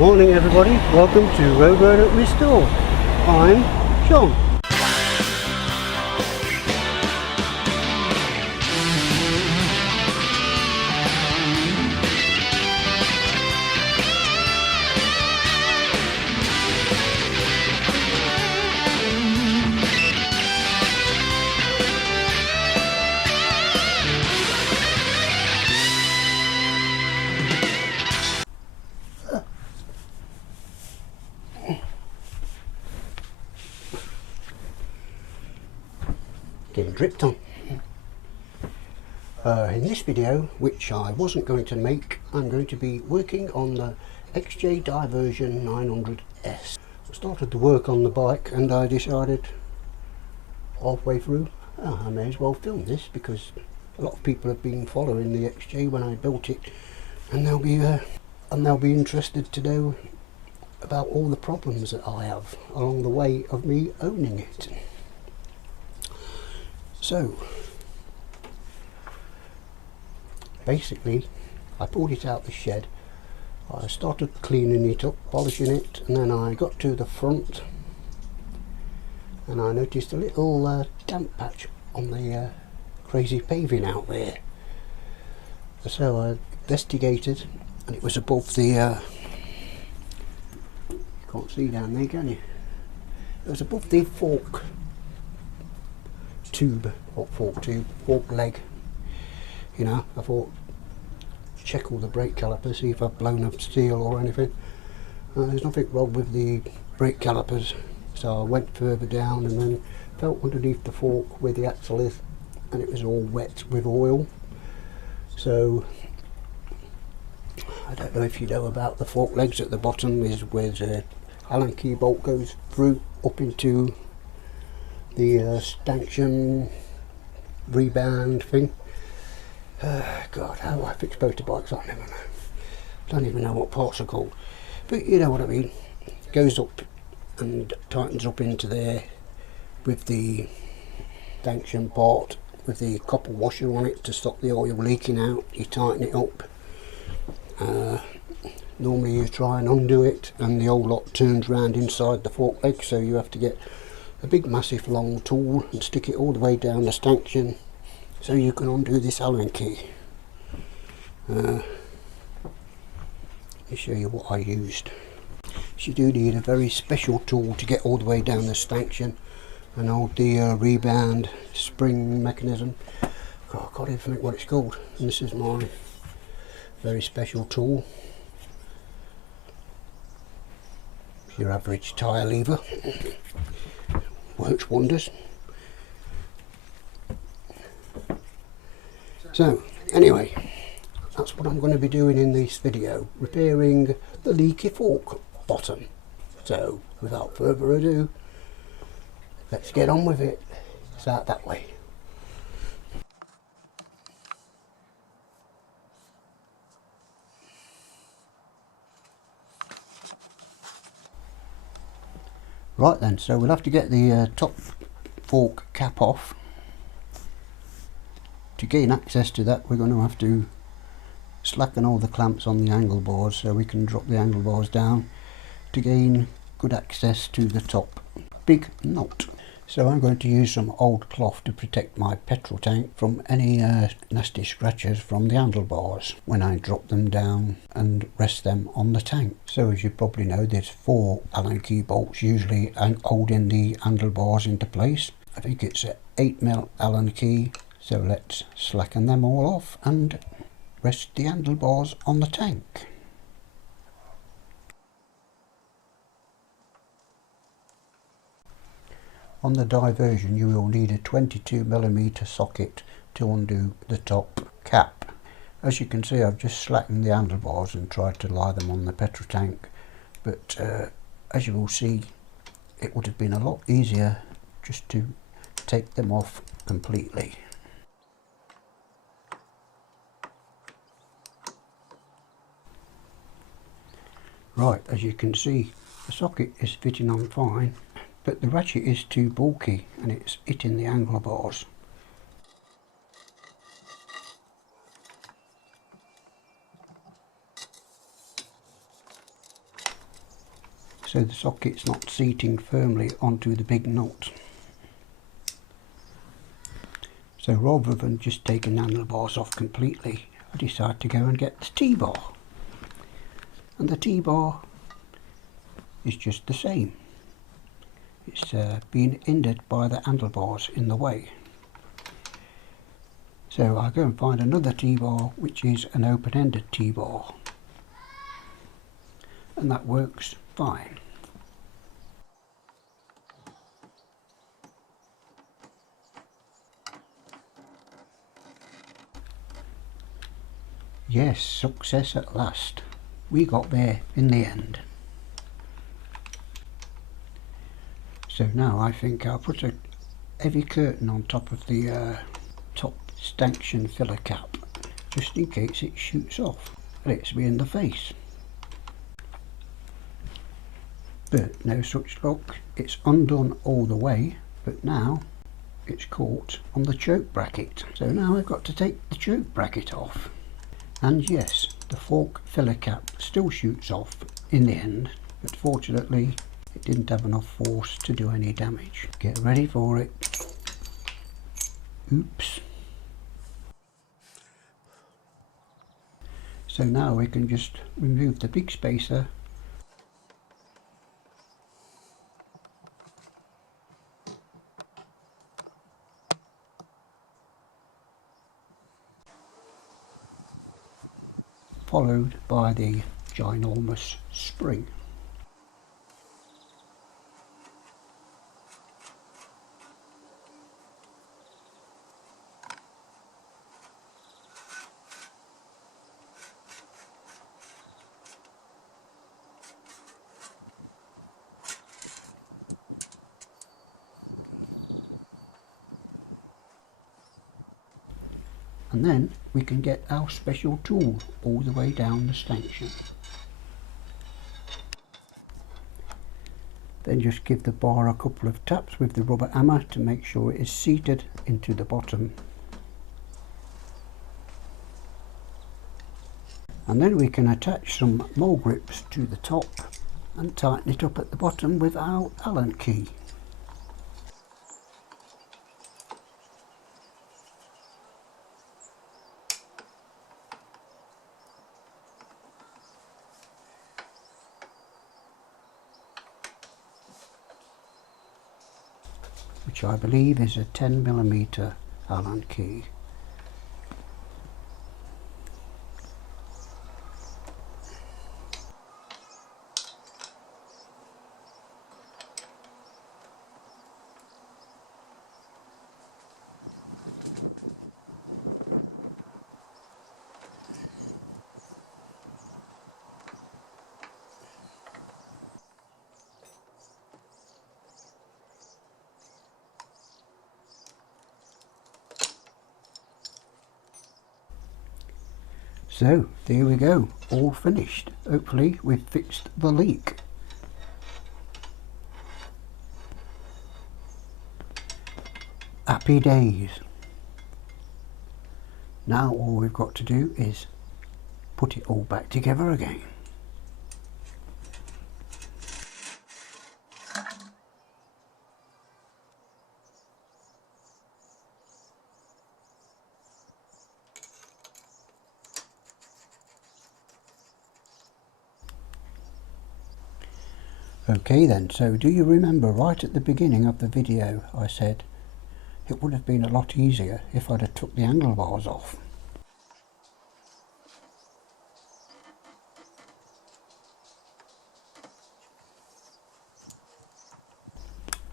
Morning everybody, welcome to Road Restore. I'm John. Getting dripped on. In this video, which I wasn't going to make, I'm going to be working on the XJ900S. I started the work on the bike and I decided halfway through, I may as well film this because a lot of people have been following the XJ when I built it, and they'll be interested to know about all the problems that I have along the way of me owning it. So basically I pulled it out the shed, I started cleaning it up, polishing it, and then I got to the front and I noticed a little damp patch on the crazy paving out there. So I investigated and it was above the you can't see down there, can you? It was above the fork leg. You know, I thought, check all the brake calipers, see if I've blown up steel or anything. There's nothing wrong with the brake calipers, so I went further down and then felt underneath the fork where the axle is, and it was all wet with oil. So I don't know if you know about the fork legs at the bottom is where the Allen key bolt goes through up into the stanchion rebound thing. God, how I fix motorbikes, I never know. Don't even know what parts are called, but you know what I mean. Goes up and tightens up into there with the stanchion part with the copper washer on it to stop the oil leaking out. You tighten it up. Normally you try and undo it and the whole lot turns round inside the fork leg, so you have to get a big massive long tool and stick it all the way down the stanchion so you can undo this Allen key. Let me show you what I used. You do need a very special tool to get all the way down the stanchion and hold the rebound spring mechanism. God, I can't even think what it's called, and this is my very special tool. Your average tyre lever. Works wonders. So anyway, that's what I'm going to be doing in this video, repairing the leaky fork bottom. So without further ado, let's get on with it. Start that way. Right then, so we'll have to get the top fork cap off. To gain access to that, we're going to have to slacken all the clamps on the angle bars so we can drop the angle bars down to gain good access to the top big nut. So I'm going to use some old cloth to protect my petrol tank from any nasty scratches from the handlebars when I drop them down and rest them on the tank. So as you probably know, there's 4 Allen key bolts usually holding the handlebars into place. I think it's an 8mm Allen key, so let's slacken them all off and rest the handlebars on the tank. On the diversion you will need a 22mm socket to undo the top cap. As you can see, I've just slackened the handlebars and tried to lie them on the petrol tank, but as you will see, it would have been a lot easier just to take them off completely. Right, as you can see, the socket is fitting on fine, but the ratchet is too bulky and it's hitting the handlebars. so the socket's not seating firmly onto the big nut. So rather than just taking the handlebars off completely, I decided to go and get the T-bar. And the T-bar is just the same. It's being hindered by the handlebars in the way. So I'll go and find another T-bar which is an open-ended T-bar. And that works fine. Yes, success at last. We got there in the end. So now I think I'll put a heavy curtain on top of the top stanchion filler cap, just in case it shoots off and hits me in the face. But no such luck, it's undone all the way, but now it's caught on the choke bracket. So now I've got to take the choke bracket off. And yes, the fork filler cap still shoots off in the end, but fortunately it didn't have enough force to do any damage. Get ready for it. Oops. So now we can just remove the big spacer followed by the ginormous spring. And then we can get our special tool all the way down the stanchion. Then just give the bar a couple of taps with the rubber hammer to make sure it is seated into the bottom. And then we can attach some mole grips to the top and tighten it up at the bottom with our Allen key. Which I believe is a 10mm Allen key. So there we go, all finished. Hopefully we've fixed the leak. Happy days. Now all we've got to do is put it all back together again. Okay then, so do you remember right at the beginning of the video I said it would have been a lot easier if I'd have took the handlebars off?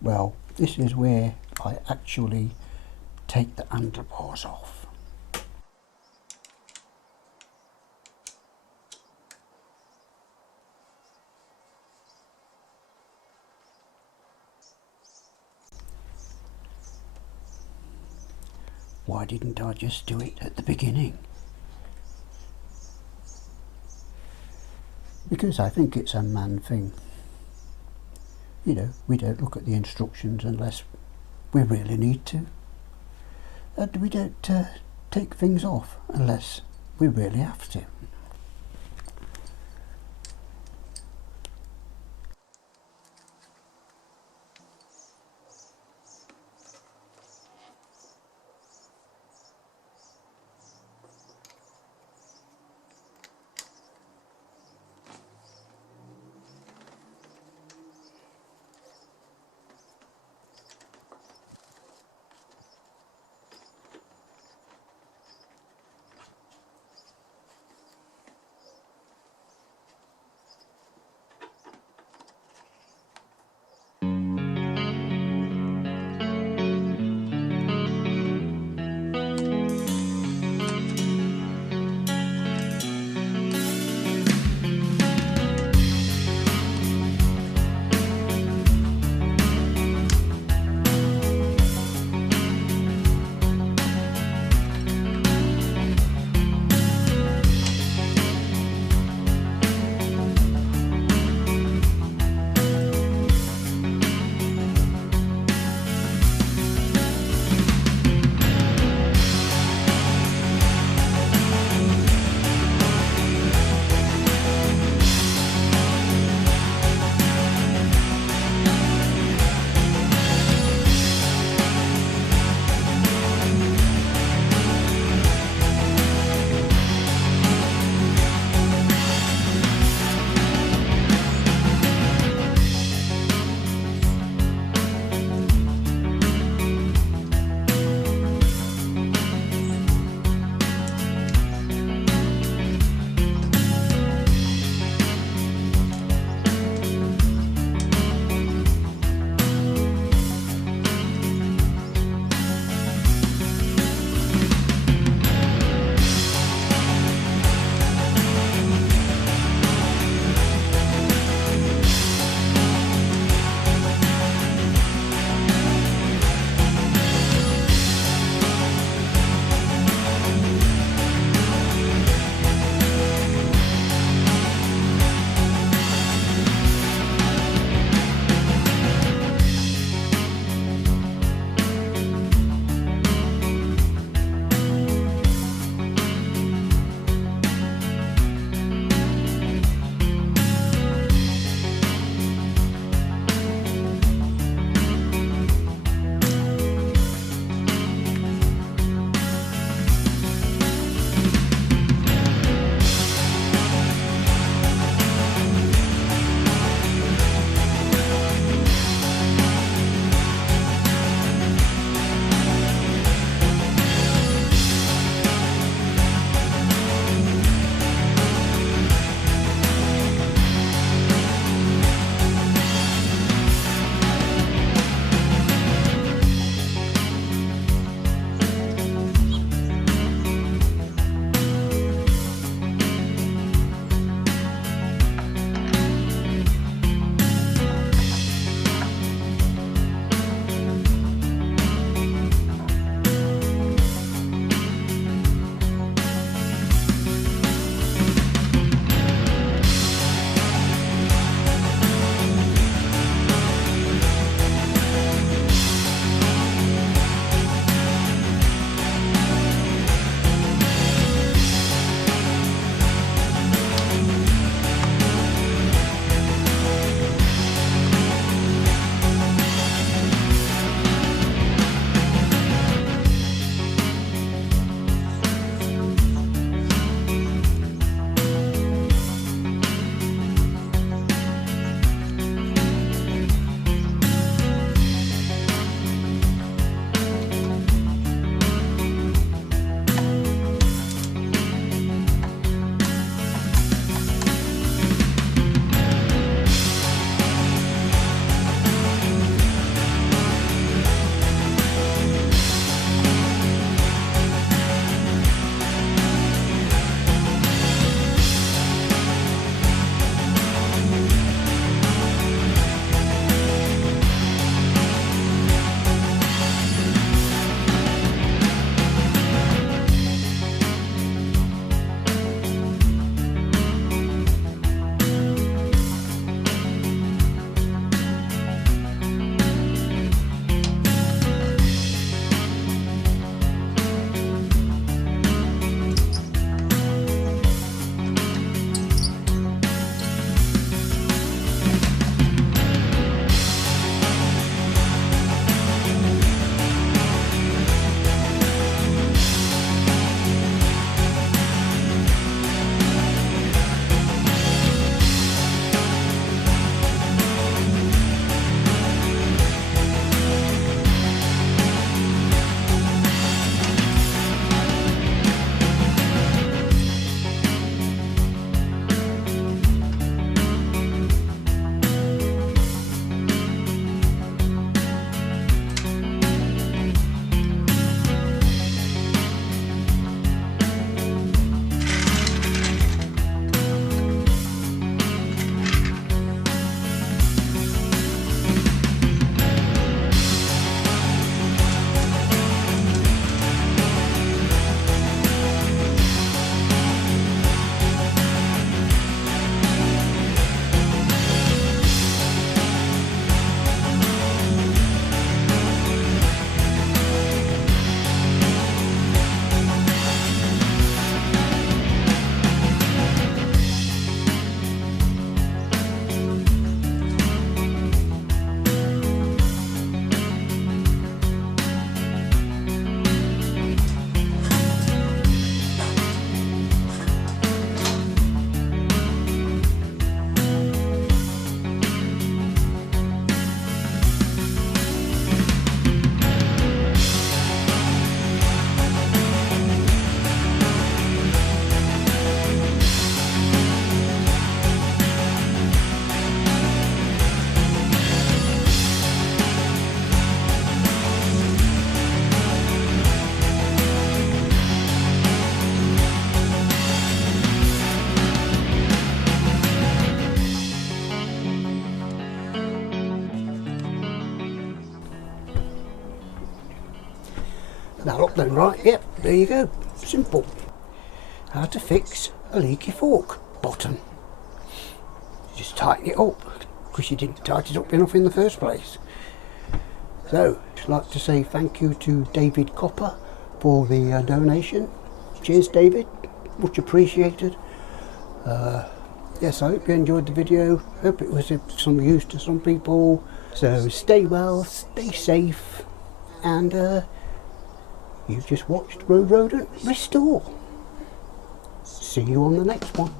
Well, this is where I actually take the handlebars off. Why didn't I just do it at the beginning? Because I think it's a man thing. You know, we don't look at the instructions unless we really need to. And we don't take things off unless we really have to. That up then, right? Yep, there you go. Simple. How to fix a leaky fork bottom. Just tighten it up, because you didn't tighten it up enough in the first place. So, I'd like to say thank you to David Copper for the donation. Cheers, David. Much appreciated. Yes, I hope you enjoyed the video. Hope it was of some use to some people. So stay well, stay safe, and you've just watched Road Rodent Restore. See you on the next one.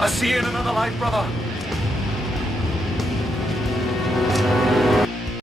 I'll see you in another life, brother.